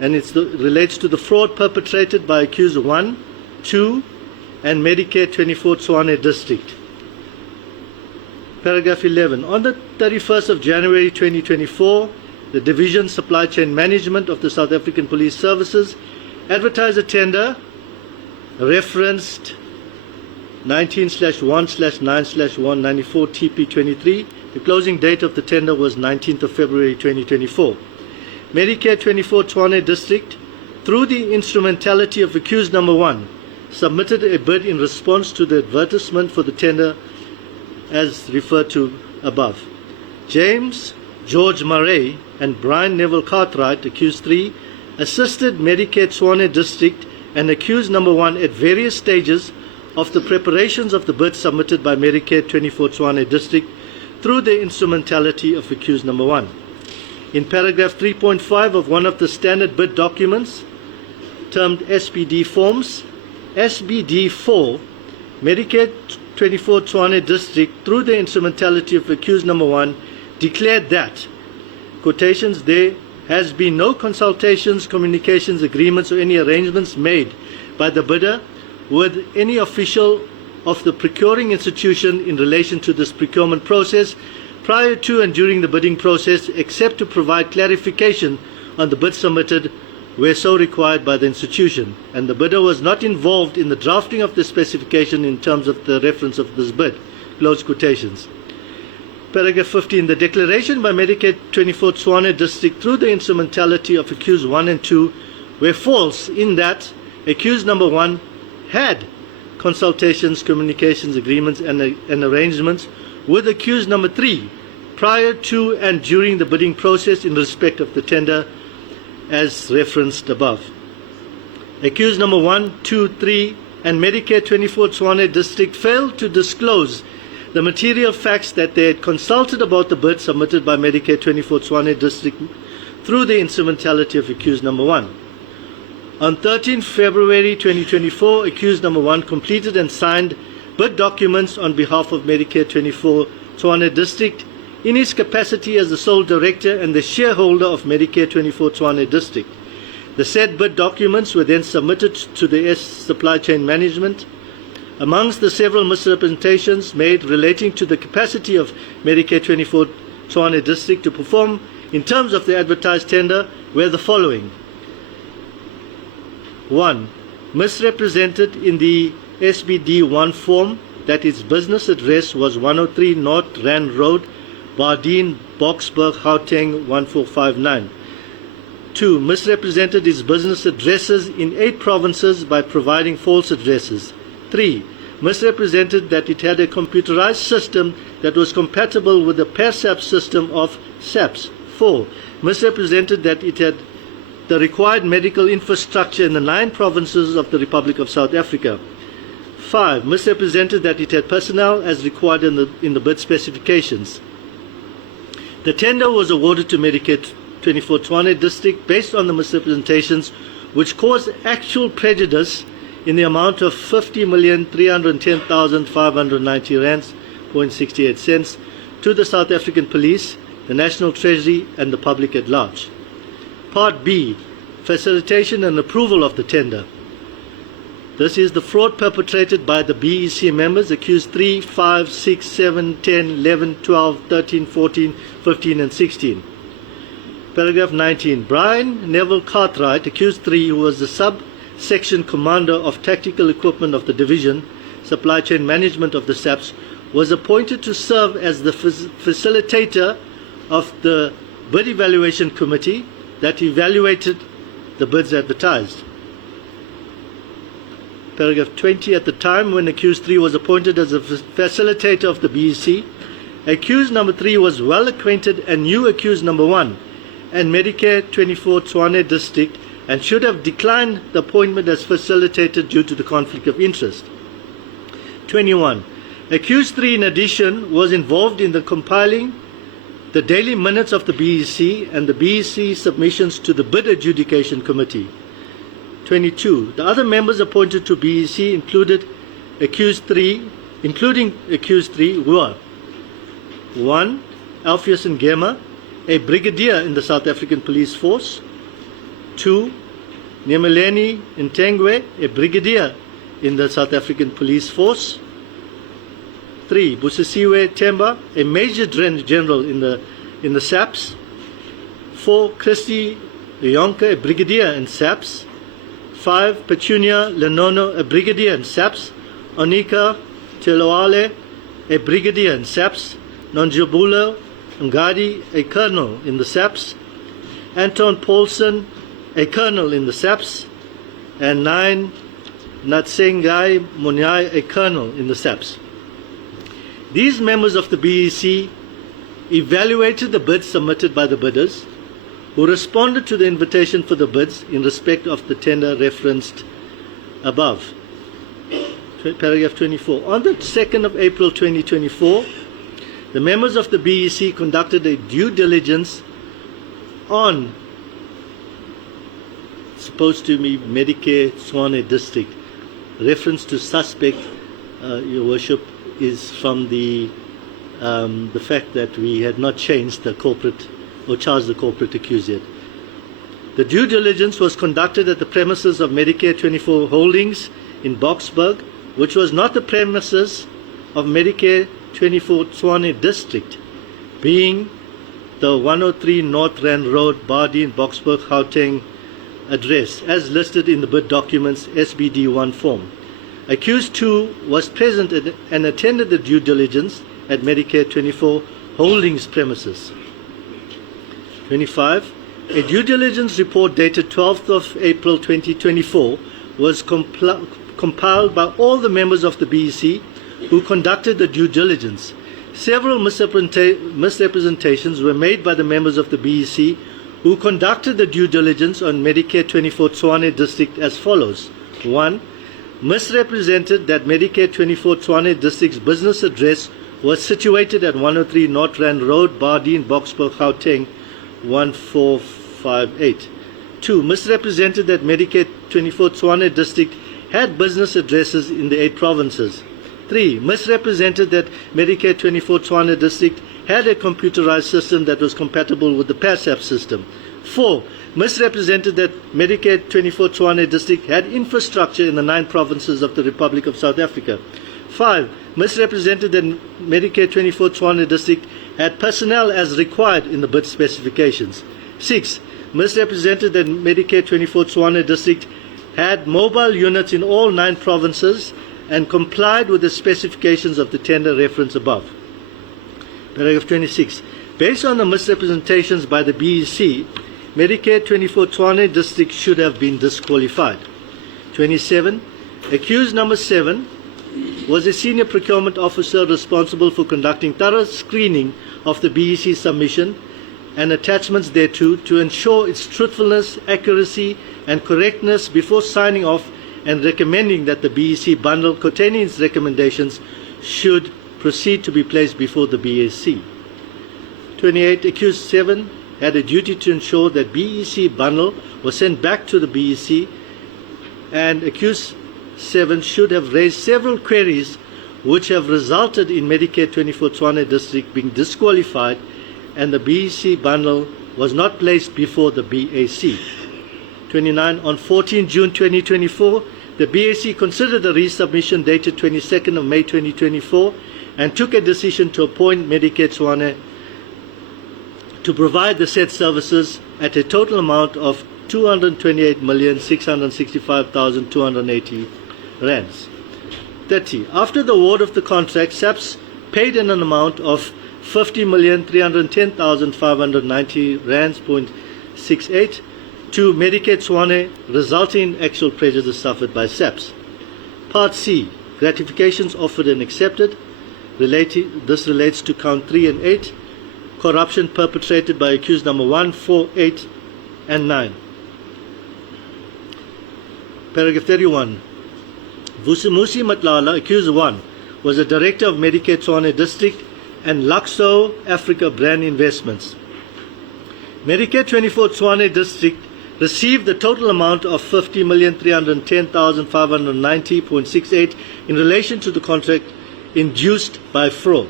and it relates to the fraud perpetrated by accused 1, 2, and Medicare24 Tshwane District. Paragraph 11. On the 31st of January 2024, the Division Supply Chain Management of the South African Police Services advertised a tender referenced 19/1/9/194 TP23. The closing date of the tender was 19th of February 2024. Medicare24 Tshwane District, through the instrumentality of accused number 1, submitted a bid in response to the advertisement for the tender as referred to above. James George Murray and Brian Neville Cartwright, accused 3, assisted Medicare Tshwane District and accused number 1 at various stages of the preparations of the bid submitted by Medicare24 Tshwane District through the instrumentality of accused number 1. In paragraph 3.5 of one of the standard bid documents, termed SBD forms, SBD 4, Medicare24 Tshwane District, through the instrumentality of accused number 1, declared that, quotations, there has been no consultations, communications, agreements, or any arrangements made by the bidder with any official of the procuring institution in relation to this procurement process prior to and during the bidding process, except to provide clarification on the bid submitted where so required by the institution, and the bidder was not involved in the drafting of the specification in terms of the reference of this bid. Close quotations. Paragraph 15. The declaration by Medicare24 Tshwane District through the instrumentality of accused 1 and 2 were false in that accused number 1 had consultations, communications, agreements, and arrangements with accused number 3 prior to and during the bidding process in respect of the tender as referenced above. Accused number 1, 2, 3, and Medicare24 Tshwane District failed to disclose the material facts that they had consulted about the bid submitted by Medicare24 Tshwane District through the instrumentality of accused number 1. On 13 February 2024, accused number 1 completed and signed bid documents on behalf of Medicare24 Tshwane District in his capacity as the sole director and the shareholder of Medicare24 Tshwane District. The said bid documents were then submitted to the Supply Chain Management. Amongst the several misrepresentations made relating to the capacity of Medicare24 Tshwane District to perform in terms of the advertised tender were the following. 1. Misrepresented in the SBD1 form that its business address was 103 North Rand Road, Bardeen, Boksburg, Gauteng 1459. 2. Misrepresented its business addresses in 8 provinces by providing false addresses. 3. Misrepresented that it had a computerized system that was compatible with the SAPS system of SAPS. 4. Misrepresented that it had the required medical infrastructure in the 9 provinces of the Republic of South Africa. 5. Misrepresented that it had personnel as required in the bid specifications. The tender was awarded to Medicare24 Tshwane District based on the misrepresentations, which caused actual prejudice in the amount of 50,310,590 rands, 0.68 cents, to the South African Police, the National Treasury, and the public at large. Part B. Facilitation and approval of the tender. This is the fraud perpetrated by the BEC members, accused 3, 5, 6, 7, 10, 11, 12, 13, 14, 15, and 16. Paragraph 19. Brian Neville Cartwright, accused 3, who was the subsection commander of tactical equipment of the division, supply chain management of the SAPS, was appointed to serve as the facilitator of the bid evaluation committee that evaluated the bids advertised. Paragraph 20. At the time when accused 3 was appointed as a facilitator of the BEC, accused number 3 was well acquainted and knew accused number 1 and Medicare24 Tshwane District, and should have declined the appointment as facilitator due to the conflict of interest. 21. Accused 3 in addition was involved in the compiling the daily minutes of the BEC and the BEC submissions to the bid adjudication committee. 22. The other members appointed to BEC including accused 3 were 1. Alpheus Ngema, a brigadier in the South African Police Force. 2. Nyemeleni Ntengwe, a brigadier in the South African Police Force. 3. Busisiwe Temba, a major general in the SAPS. 4. Christy Yonka, a brigadier in SAPS. 5. Petunia Lenono, a brigadier in SAPS. Onika Teloale, a brigadier in SAPS. Nonjabulo Ngadi, a colonel in the SAPS. Anton Paulson, a colonel in the SAPS. And 9. Natsengai Munyai, a colonel in the SAPS. These members of the BEC evaluated the bids submitted by the bidders, who responded to the invitation for the bids in respect of the tender referenced above. Paragraph 24. On the 2nd of April 2024, the members of the BEC conducted a due diligence on, supposed to be Medicare Tshwane district. Reference to suspect, Your Worship, is from the fact that we had not changed the culprit or charged the culprit accused yet. The due diligence was conducted at the premises of Medicare24 Holdings in Boksburg, which was not the premises of Medicare24 Tshwane district, being the 103 North Rand Road, Bardien, Boksburg, Gauteng address, as listed in the bid documents SBD1 form. Accused 2 was present and attended the due diligence at Medicare24 Holdings premises. 25. A due diligence report dated 12th of April 2024 was compiled by all the members of the BEC who conducted the due diligence. Several misrepresentations were made by the members of the BEC who conducted the due diligence on Medicare24 Tshwane district as follows. 1. Misrepresented that Medicare24 Tshwane district's business address was situated at 103 North Rand Road, Bardien, Boksburg, Gauteng, 1458. 2. Misrepresented that Medicare24 Tshwane district had business addresses in the 8 provinces. 3. Misrepresented that Medicare24 Tshwane district had a computerized system that was compatible with the PASAP system. 4. Misrepresented that Medicare24 Tshwane district had infrastructure in the 9 provinces of the Republic of South Africa. 5. Misrepresented that Medicare24 Tshwane district had personnel as required in the bid specifications. 6. Misrepresented that Medicare24 Tshwane district had mobile units in all 9 provinces and complied with the specifications of the tender reference above. Paragraph 26. Based on the misrepresentations by the BEC, Medicare24 Tshwane district should have been disqualified. 27. Accused number 7 was a senior procurement officer responsible for conducting thorough screening of the BEC submission and attachments thereto to ensure its truthfulness, accuracy, and correctness before signing off and recommending that the BEC bundle containing its recommendations should proceed to be placed before the BEC. 28. Accused 7 had a duty to ensure that BEC bundle was sent back to the BEC, and accused 7 should have raised several queries which have resulted in Medicare24 Tshwane district being disqualified and the BEC bundle was not placed before the BAC. 29. On 14 June 2024, the BAC considered the resubmission dated 22nd of May 2024 and took a decision to appoint Medicare Tshwane to provide the said services at a total amount of 228,665,280 rands. 30. After the award of the contract, SAPS paid in an amount of 50,310,590 rands .68 to Medicare Tshwane, resulting in actual prejudice suffered by SAPS. Part C. Gratifications offered and accepted. This relates to count 3 and 8. Corruption perpetrated by accused number 1, 4, 8, and 9. Paragraph 31. Vusimusi Matlala, accused 1, was a director of Medicare Tshwane district and Luxo Africa brand investments. Medicare24 Tshwane district received the total amount of 50,310,590.68 in relation to the contract induced by fraud.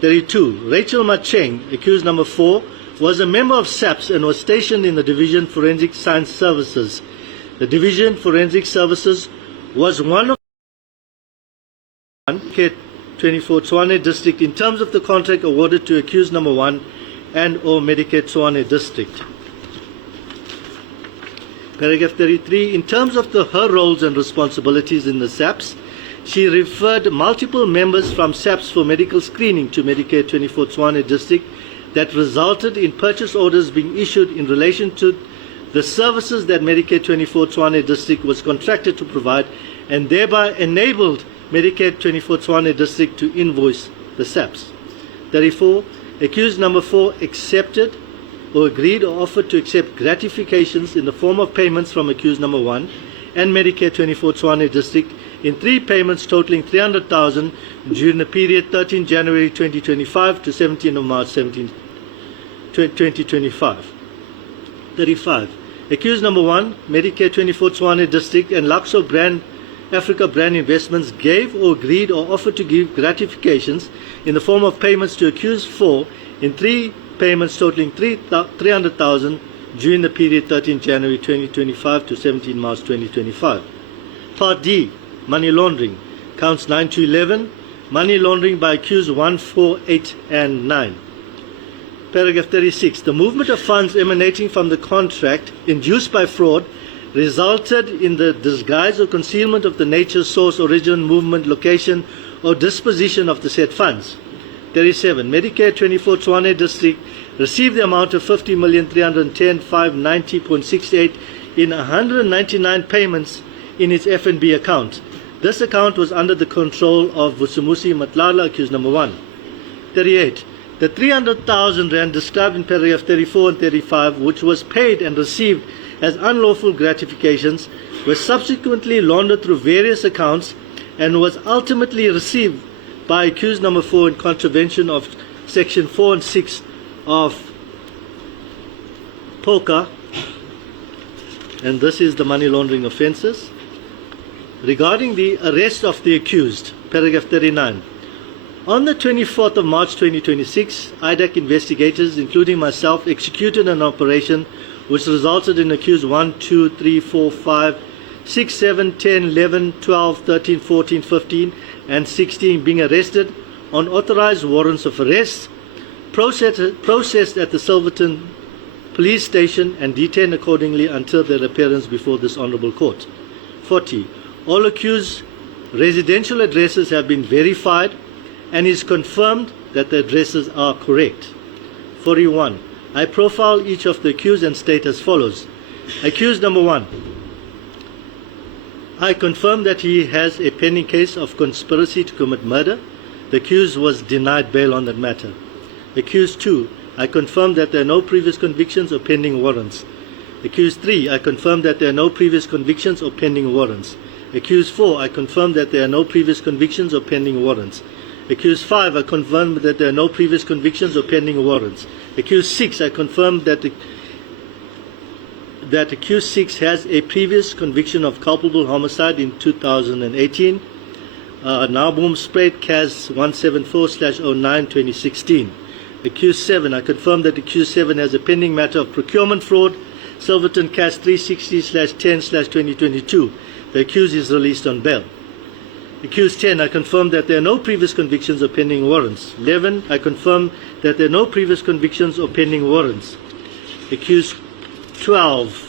32. Rachel Macheng, accused number 4, was a member of SAPS and was stationed in the Division Forensic Science Services. The Division Forensic Services was one of Medicare24 Tshwane District in terms of the contract awarded to accused number 1 and or Medicare Tshwane District. Paragraph 33. In terms of her roles and responsibilities in the SAPS, she referred multiple members from SAPS for medical screening to Medicare24 Tshwane District that resulted in purchase orders being issued in relation to the services that Medicare24 Tshwane District was contracted to provide, and thereby enabled Medicare24 Tshwane District to invoice the SAPS. 34. Accused number 4 accepted or agreed or offered to accept gratifications in the form of payments from accused number 1 and Medicare24 Tshwane District in 3 payments totaling 300,000 during the period 13 January 2025 to 17 of March 2025. 35. Accused number 1, Medicare24 Tshwane District and Luxo Brand Africa Brand Investments gave or agreed or offered to give gratifications in the form of payments to accused 4 in 3 payments totaling 300,000 during the period 13 January 2025 to 17 March 2025. Part D, money laundering. Counts 9 to 11, money laundering by accused 1, 4, 8, and 9. Paragraph 36. The movement of funds emanating from the contract induced by fraud resulted in the disguise or concealment of the nature, source, origin, movement, location, or disposition of the said funds. 37. Medicare24 Tshwane District received the amount of 50,310,590.68 in 199 payments in its F&B account. This account was under the control of Vusumusi Matlala, accused number 1. 38. The 300,000 rand described in paragraph 34 and 35, which was paid and received as unlawful gratifications, was subsequently laundered through various accounts and was ultimately received by accused number 4 in contravention of section 4 and 6 of POCA, and this is the money laundering offences. Regarding the arrest of the accused, paragraph 39. On the 24th of March 2026, IDAC investigators, including myself, executed an operation which resulted in accused 1, 2, 3, 4, 5, 6, 7, 10, 11, 12, 13, 14, 15, and 16 being arrested on authorized warrants of arrest, processed at the Silverton police station, and detained accordingly until their appearance before this honorable court. 40. All accused residential addresses have been verified and is confirmed that the addresses are correct. 41. I profile each of the accused and state as follows. Accused number 1. I confirm that he has a pending case of conspiracy to commit murder. The accused was denied bail on that matter. Accused 2. I confirm that there are no previous convictions or pending warrants. Accused 3. I confirm that there are no previous convictions or pending warrants. Accused 4. I confirm that there are no previous convictions or pending warrants. Accused 5. I confirm that there are no previous convictions or pending warrants. Accused 6. I confirm that accused 6 has a previous conviction of culpable homicide in 2018. Naboom Sprayed CAS 174/09/2016. Accused 7. I confirm that accused 7 has a pending matter of procurement fraud, Silverton CAS 360/10/2022. The accused is released on bail. Accused 10. I confirm that there are no previous convictions or pending warrants. 11. I confirm that there are no previous convictions or pending warrants. Accused 12.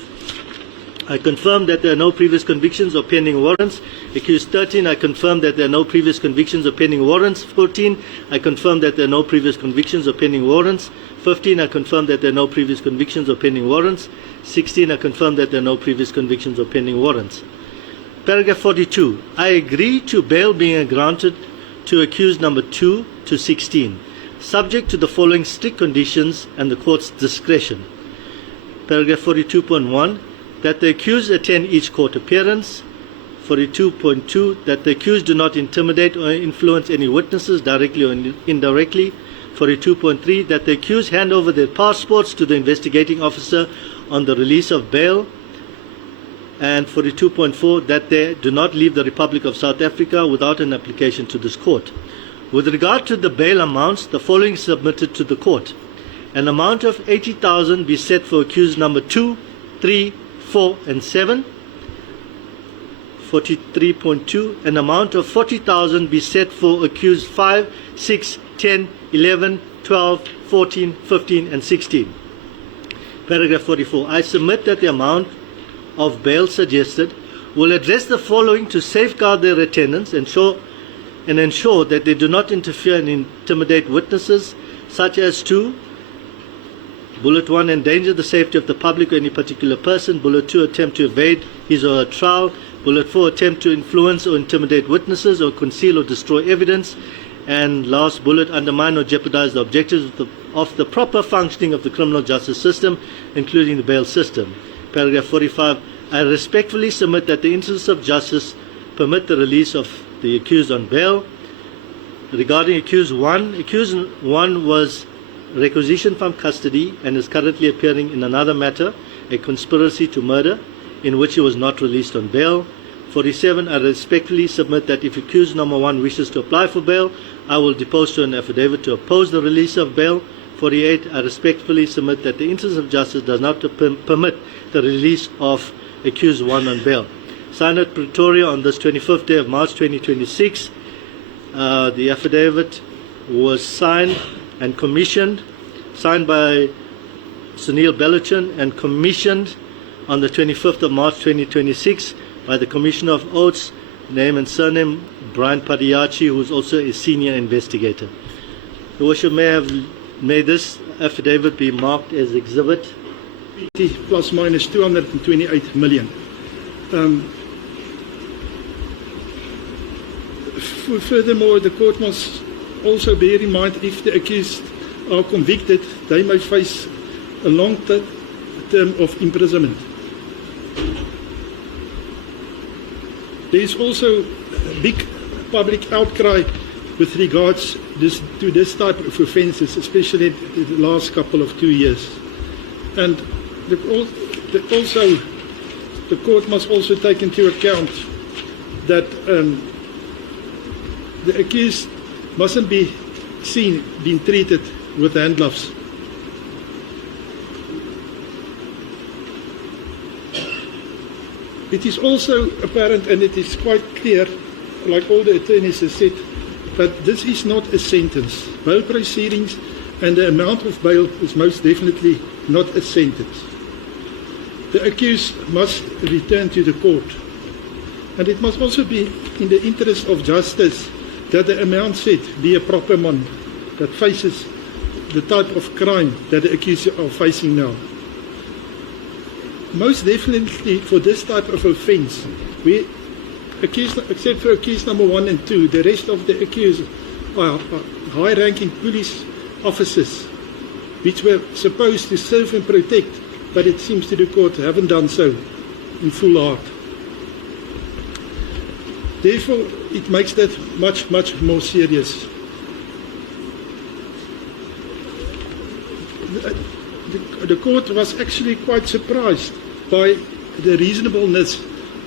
I confirm that there are no previous convictions or pending warrants. Accused 13. I confirm that there are no previous convictions or pending warrants. 14. I confirm that there are no previous convictions or pending warrants. 15. I confirm that there are no previous convictions or pending warrants. 16. I confirm that there are no previous convictions or pending warrants. Paragraph 42. I agree to bail being granted to accused number 2 to 16, subject to the following strict conditions and the court's discretion. Paragraph 42.1. That the accused attend each court appearance. 42.2. That the accused do not intimidate or influence any witnesses directly or indirectly. 42.3. That the accused hand over their passports to the investigating officer on the release of bail. And 42.4, that they do not leave the Republic of South Africa without an application to this court. With regard to the bail amounts, the following is submitted to the court. an amount of 80,000 be set for accused number 2, 3, 4, and 7. 43.2, an amount of 40,000 be set for accused 5, 6, 10, 11, 12, 14, 15, and 16. Paragraph 44. I submit that the amount of bail suggested will address the following to safeguard their attendance and ensure that they do not interfere and intimidate witnesses, such as to Bullet 1, endanger the safety of the public or any particular person. Bullet 2, attempt to evade his or her trial. Bullet 4, attempt to influence or intimidate witnesses or conceal or destroy evidence. And last bullet, undermine or jeopardize the objectives of the proper functioning of the criminal justice system, including the bail system. Paragraph 45. I respectfully submit that the interests of justice permit the release of the accused on bail. Regarding accused 1 was requisitioned from custody and is currently appearing in another matter, a conspiracy to murder, in which he was not released on bail. 47. I respectfully submit that if accused number 1 wishes to apply for bail, I will depose to an affidavit to oppose the release of bail. 48. I respectfully submit that the interest of justice does not permit the release of accused 1 on bail. Signed at Pretoria on this 25th day of March 2026. The affidavit was signed and commissioned, signed by Sunil Belachan and commissioned on the 25th of March 2026 by the Commissioner of Oaths, name and surname Brian Padiachi, who is also a senior investigator. The Worship may this affidavit be marked as exhibit plus minus 228 million. Furthermore, the court must also bear in mind if the accused are convicted, they may face a long term of imprisonment. There is also a big public outcry with regards to this type of offences, especially in the last couple of 2 years. And the court must also take into account that the accused mustn't be seen being treated with hand gloves. It is also apparent, and it is quite clear, like all the attorneys have said, that this is not a sentence. Bail proceedings and the amount of bail is most definitely not a sentence. The accused must return to the court. And it must also be in the interest of justice that the amount set be a proper one that faces the type of crime that the accused are facing now. Most definitely for this type of offence, except for accused number 1 and 2, the rest of the accused are high-ranking police officers which were supposed to serve and protect, but it seems to the court haven't done so in full heart. Therefore, it makes that much, much more serious. The court was actually quite surprised by the reasonableness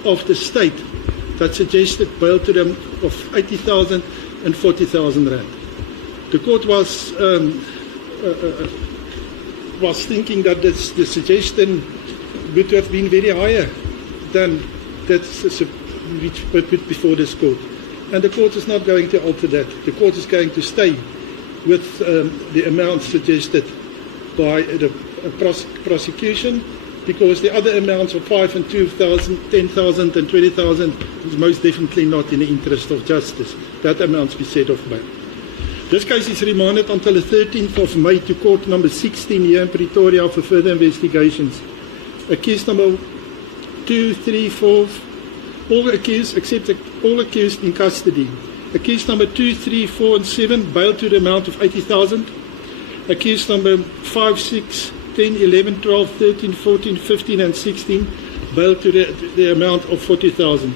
of the state that suggested bail to them of 80,000 and 40,000 rand. The court was thinking that the suggestion would have been very higher than that which were put before this court. And the court is not going to alter that. The court is going to stay with the amount suggested by the prosecution, because the other amounts of 5 and 2,000, 10,000 and 20,000 is most definitely not in the interest of justice. That amount be set off bail. This case is remanded until the 13th of May to court number 16 here in Pretoria for further investigations. Accused number 2, 3, 4, all accused except all accused in custody. Accused number 2, 3, 4 and 7 bail to the amount of 80,000. Accused number 5, 6, 10, 11, 12, 13, 14, 15 and 16 bail to the amount of 40,000.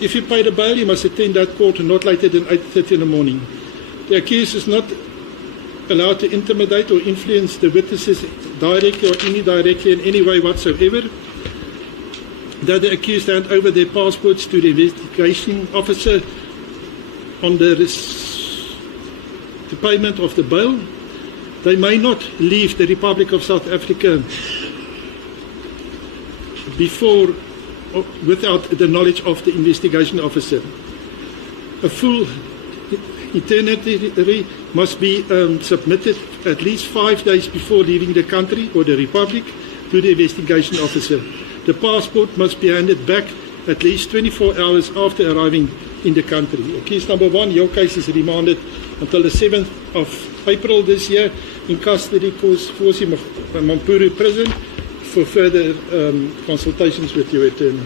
If you pay the bail, you must attend that court not later than 8:30 in the morning. The accused is not allowed to intimidate or influence the witnesses directly or indirectly in any way whatsoever. That the accused hand over their passports to the investigation officer on the payment of the bail. They may not leave the Republic of South Africa without the knowledge of the investigation officer. A full itinerary must be submitted at least 5 days before leaving the country or the Republic to the investigation officer. The passport must be handed back at least 24 hours after arriving in the country. Case number 1, your case is remanded until the 7th of April this year in custody Kosi Mampuru prison for further consultations with your attorney.